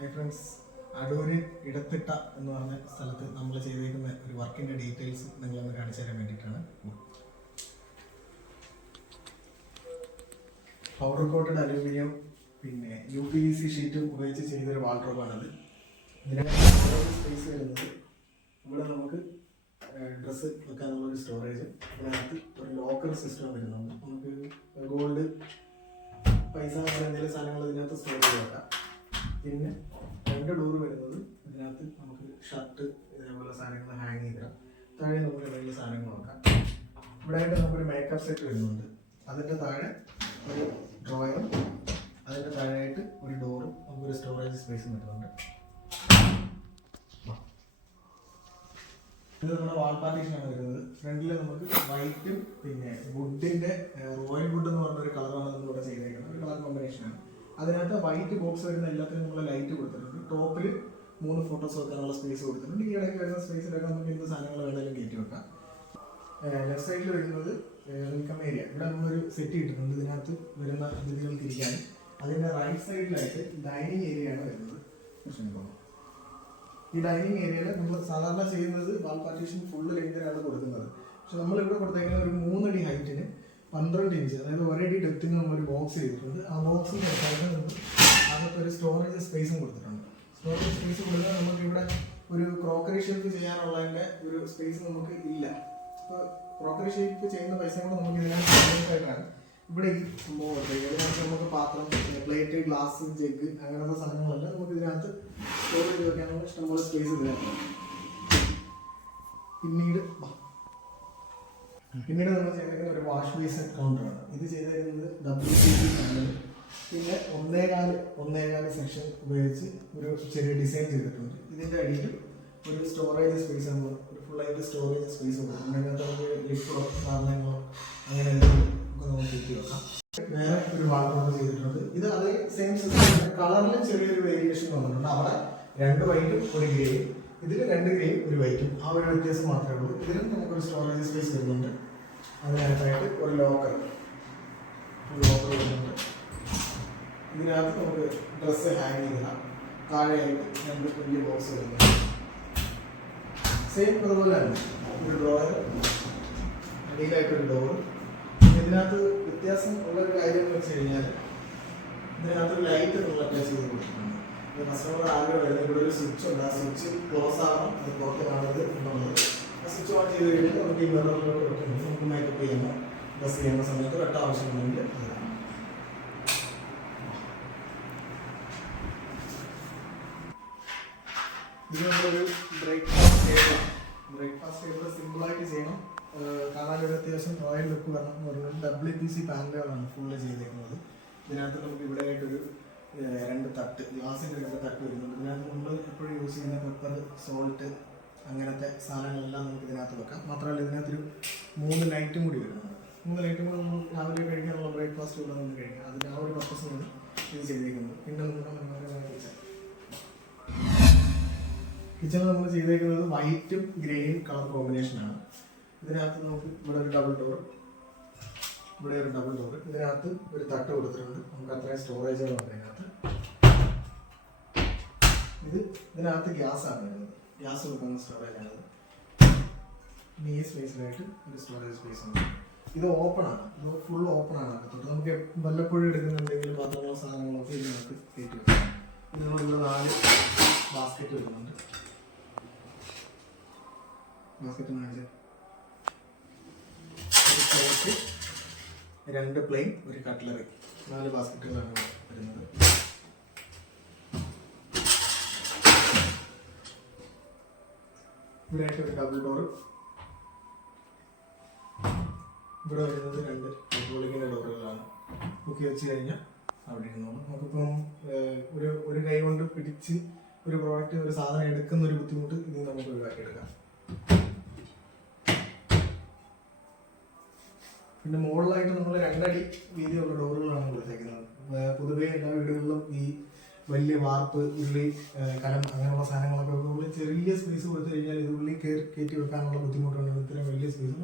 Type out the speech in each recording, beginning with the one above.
Hi friends, Adoor ഇടത്തിട്ട എന്ന് പറഞ്ഞ സ്ഥലത്ത് നമ്മൾ ചെയ്തേക്കുന്ന ഒരു വർക്കിൻ്റെ ഡീറ്റെയിൽസ് നിങ്ങളൊന്ന് കാണിച്ചു തരാൻ വേണ്ടിയിട്ടാണ്. പൗഡർ കോട്ടഡ് അലൂമിനിയം പിന്നെ UPVC ഷീറ്റും ഉപയോഗിച്ച് ചെയ്തൊരു വാൾഡ്രോബാണത്. ഇതിനകത്ത് സ്പേസ് വരുന്നത് ഇവിടെ നമുക്ക് ഡ്രസ്സ് വെക്കാനുള്ളൊരു സ്റ്റോറേജ്, ഇതിനകത്ത് ഒരു ലോക്കർ സിസ്റ്റം വരുന്നുണ്ട്. നമുക്ക് ഗോൾഡ്, പൈസ, അങ്ങനെ എന്തെങ്കിലും സാധനങ്ങൾ ഇതിനകത്ത് സ്റ്റോർ ചെയ്ത് വെക്കാം. പിന്നെ 2 ഡോറ് വരുന്നത് ഇതിനകത്ത് നമുക്ക് ഷർട്ട് ഇതേപോലെ സാധനങ്ങൾ ഹാങ് ചെയ്തിടാം. താഴെ നമുക്ക് എന്തെങ്കിലും സാധനങ്ങൾ വെക്കാം. ഇവിടെ ആയിട്ട് നമുക്കൊരു മേക്കപ്പ് സെറ്റ് വരുന്നുണ്ട്. അതിൻ്റെ താഴെ ഒരു ഡ്രോയറും അതിൻ്റെ താഴെയായിട്ട് ഒരു ഡോറും നമുക്കൊരു സ്റ്റോറേജ് സ്പേസും വരുന്നുണ്ട്. ഇത് നമ്മുടെ വാൾ പാർട്ടീഷനാണ് വരുന്നത്. ഫ്രണ്ടിൽ നമുക്ക് വൈറ്റും പിന്നെ വുഡിൻ്റെ റോയൽ വുഡ് എന്ന് പറഞ്ഞൊരു കളറാണ് നമ്മളിവിടെ ചെയ്തേക്കുന്നത്. ഒരു കളർ കോമ്പിനേഷനാണ്. അതിനകത്ത് വൈറ്റ് ബോക്സ് വരുന്ന എല്ലാത്തിനും നമ്മൾ ലൈറ്റ് കൊടുത്തിട്ടുണ്ട്. ടോപ്പിൽ 3 ഫോട്ടോസ് വെക്കാനുള്ള സ്പേസ് കൊടുത്തിട്ടുണ്ട്. ഈ ഇടയ്ക്ക് വരുന്ന സ്പേസിലൊക്കെ നമുക്ക് എന്ത് സാധനങ്ങൾ വേണമെങ്കിലും കയറ്റി വെക്കാം. ലെഫ്റ്റ് സൈഡിൽ വരുന്നത് വെൽക്കം ഏരിയ. ഇവിടെ നമ്മളൊരു സെറ്റ് ഇട്ടിട്ടുണ്ട് ഇതിനകത്ത് വരുന്ന അതിഥികൾക്ക് ഇരിക്കാൻ. അതിൻ്റെ റൈറ്റ് സൈഡിലായിട്ട് ഡൈനിങ് ഏരിയ ആണ് വരുന്നത്. ഈ ഡൈനിങ് ഏരിയയിൽ നമ്മൾ സാധാരണ ചെയ്യുന്നത് വാൾ പാർട്ടീഷൻ ഫുള്ള് ലെങ്തിനാണ് കൊടുക്കുന്നത്. പക്ഷെ നമ്മളിവിടെ കൊടുത്തേക്കുന്ന ഒരു 3 അടി ഹൈറ്റിന് 12 ഇഞ്ച്, അതായത് 1 അടി ഡെപ്തിന് നമ്മളൊരു ബോക്സ് ചെയ്തിട്ടുണ്ട്. ആ ബോക്സ് കൊടുത്താൽ അകത്തൊരു സ്റ്റോറേജ് സ്പേസും കൊടുത്തിട്ടുണ്ട്. സ്റ്റോറേജ് സ്പേസ് കൊടുത്താൽ നമുക്ക് ഇവിടെ ഒരു ക്രോക്കറി ഷെൽഫ് ചെയ്യാനുള്ളതിൻ്റെ ഒരു സ്പേസ് നമുക്ക് ഇല്ല. ഇപ്പോൾ ക്രോക്കറി ഷെൽഫ് ചെയ്യുന്ന പൈസ കൂടെ നമുക്ക് ഇതിനകത്തായിട്ടാണ് ഇവിടെ ഈ സംഭവം കൊടുത്തത്. ഇതിനകത്ത് നമുക്ക് പാത്രം, പ്ലേറ്റ്, ഗ്ലാസ്, ജഗ് അങ്ങനത്തെ സാധനങ്ങളെല്ലാം നമുക്ക് ഇതിനകത്ത് സ്റ്റോർ ചെയ്ത് വെക്കാനുള്ള ഇഷ്ടംപോലെ സ്പേസ് ഇതിനകത്ത്. പിന്നീട് നമ്മൾ ചെയ്തേക്കുന്ന ഒരു വാഷ് ബേസിൻ കൗണ്ടറാണ്. ഇത് ചെയ്തേക്കുന്നത് WPC പാനൽ. പിന്നെ 1.4 സെക്ഷൻ ഉപയോഗിച്ച് ഒരു ചെറിയ ഡിസൈൻ ചെയ്തിട്ടുണ്ട്. ഇതിൻ്റെ അടിയിൽ ഒരു സ്റ്റോറേജ് സ്പേസ്, നമ്മൾ ഒരു ഫുള്ളായിട്ട് സ്റ്റോറേജ് സ്പേസ് കൊടുക്കും. അതിനകത്ത് നമുക്ക് ലിക്വിഡോ സാധനങ്ങളോ അങ്ങനെ നമുക്ക് കിട്ടി വെക്കാം. വേറെ ഒരു വാൾഡ്രോബ് ചെയ്തിട്ടുണ്ട്. ഇത് അതേ സെയിം സിസ്റ്റം, കളറിൽ ചെറിയൊരു വേരിയേഷൻ വന്നിട്ടുണ്ട്. അവിടെ 2 വൈറ്റും 1 ഗ്രേയും, ഇതിൽ 2 ഗ്രേയും 1 വൈറ്റും. ആ ഒരു വ്യത്യാസം മാത്രമേ ഉള്ളൂ. ഇതിലും നമുക്കൊരു സ്റ്റോറേജ് സ്പേസ് വരുന്നുണ്ട്. അതിനകത്തായിട്ട് ഒരു ലോക്കർ വരുന്നുണ്ട്. ഇതിനകത്ത് നമുക്ക് ഡ്രസ്സ് ഹാങ് ചെയ്തിടാം. താഴെയായിട്ട് 2 വലിയ ബോക്സ് വരുന്നുണ്ട്. സെയിം അതുപോലെ തന്നെ ഒരു ഡ്രോയർ, അടിയിലായിട്ടൊരു ഡോർ. ഇതിനകത്ത് വ്യത്യാസം ഉള്ളൊരു കാര്യം എന്ന് വെച്ച് കഴിഞ്ഞാൽ ഇതിനകത്ത് ലൈറ്റ് നമ്മൾ അറ്റാച്ച് ചെയ്ത് കൊടുത്തിട്ടുണ്ട്. കസ്റ്റമർ ആകെ വരുന്നത് ഇവിടെ ഒരു സ്വിച്ച് ഉണ്ട്. ആ സ്വിച്ച് ക്ലോസ് ആവണം, അത് പുറത്ത് കാണുന്നത് എന്നുള്ളത്. ആ സ്വിച്ച് ഓൺ ചെയ്ത് കഴിഞ്ഞാൽ നമുക്ക് ഈ മിററിലോട്ട് വെക്കുന്നത് നമുക്ക് മേക്കപ്പ് ചെയ്യുമ്പോൾ ഡ്രസ് ചെയ്യുന്ന സമയത്ത് വെട്ട ആവശ്യമുണ്ടെങ്കിൽ അതാണ്. ഇത് നമ്മളൊരു ബ്രേക്ക്ഫാസ്റ്റ് ടേബിൾ സിമ്പിളായിട്ട് ചെയ്യണം, കാണാനൊരു അത്യാവശ്യം റോയൽ ലുക്ക് വരണം എന്ന് പറഞ്ഞാൽ WPC പാനലുകളാണ് ഫുള്ള് ചെയ്തേക്കുന്നത്. ഇതിനകത്ത് നമുക്ക് ഇവിടെ ആയിട്ടൊരു 2 തട്ട്, ഗ്ലാസിൻ്റെ 2 തട്ട് വരുന്നുണ്ട്. ഇതിനകത്ത് നമ്മൾ എപ്പോഴും യൂസ് ചെയ്യുന്ന പെപ്പർ, സോൾട്ട് അങ്ങനത്തെ സാധനങ്ങളെല്ലാം നമുക്ക് ഇതിനകത്ത് വെക്കാം. മാത്രമല്ല ഇതിനകത്തൊരു 3 ലൈറ്റും കൂടി വരുന്നുണ്ട്. 3 ലൈറ്റും കൂടി നമ്മൾ രാവിലെ കഴിക്കാനുള്ള ബ്രേക്ക്ഫാസ്റ്റ് കൂടെ നമുക്ക് കഴിക്കാം. അതിന് ആ ഒരു പർപ്പസിനാണ് ഇത് ചെയ്തേക്കുന്നത്. പിന്നെ നമ്മുടെ മനോഹരമായ കിച്ചണിൽ നമ്മൾ ചെയ്തേക്കുന്നത് വൈറ്റും ഗ്രേയും കളർ കോമ്പിനേഷനാണ്. ഇതിനകത്ത് നമുക്ക് ഇവിടെ ഒരു ഡബിൾ ഡോർ, ഇവിടെ ഒരു ഡബിൾ ഡോർ. ഇതിനകത്ത് ഒരു തട്ട് കൊടുത്തിട്ടുണ്ട്. നമുക്ക് അത്രയും സ്റ്റോറേജുകളുണ്ട് ഇതിനകത്ത്. ഇതിനകത്ത് ഗ്യാസാണ് വരുന്നത്. ഗ്യാസ് വെക്കുന്ന സ്റ്റോറേജാണ്. ഇനി ഈ സ്പേസിലായിട്ട് ഒരു സ്റ്റോറേജ് സ്പേസ് ഉണ്ട്. ഇത് ഓപ്പണാണ്, ഇത് ഫുൾ ഓപ്പണാണ്. അകത്തോട്ട് നമുക്ക് വല്ലപ്പോഴും എടുക്കുന്ന എന്തെങ്കിലും പാത്രങ്ങളോ സാധനങ്ങളോ ഒക്കെ ഇതിനകത്ത് കയറ്റി വെക്കാം. ഇതിനുള്ള 4 ബാസ്ക്കറ്റ് വരുന്നുണ്ട്. ബാസ്ക്കറ്റ് കാണിച്ച് 2 പ്ലെയിൻ, 1 കട്ട്ലറി, 4 ബാസ്ക്കറ്റുകളാണ് വരുന്നത്. ഇവിടെയായിട്ട് ഒരു ഡബിൾ ഡോർ. ഇവിടെ വരുന്നത് 2 ഹൈഡ്രോളിക്കിൻ്റെ ഡോറുകളാണ്. പൊക്കി വെച്ച് കഴിഞ്ഞാൽ അവിടെ ഇരുന്നോളും. നമുക്കിപ്പം ഒരു കൈ കൊണ്ട് പിടിച്ച് ഒരു പ്രോഡക്റ്റ്, ഒരു സാധനം എടുക്കുന്ന ഒരു ബുദ്ധിമുട്ട് ഇത് നമുക്ക് ഒഴിവാക്കിയെടുക്കാം. പിന്നെ മുകളിലായിട്ട് നമ്മൾ 2 അടി വീതിയുള്ള ഡോറുകളാണ് കൊടുത്തേക്കുന്നത്. പൊതുവേ എല്ലാ വീടുകളിലും ഈ വലിയ വാർപ്പ്, ഉള്ളി, കലം അങ്ങനെയുള്ള സാധനങ്ങളൊക്കെ നമ്മൾ ചെറിയ സ്പേസ് കൊടുത്തു കഴിഞ്ഞാൽ ഇത് ഉള്ളി കയറ്റി വെക്കാനുള്ള ബുദ്ധിമുട്ടുണ്ട്. ഇത്രയും വലിയ സ്പേസ്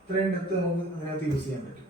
ഇത്രയും ഡെപ്ത് നമുക്ക് അതിനകത്ത് യൂസ് ചെയ്യാൻ പറ്റും.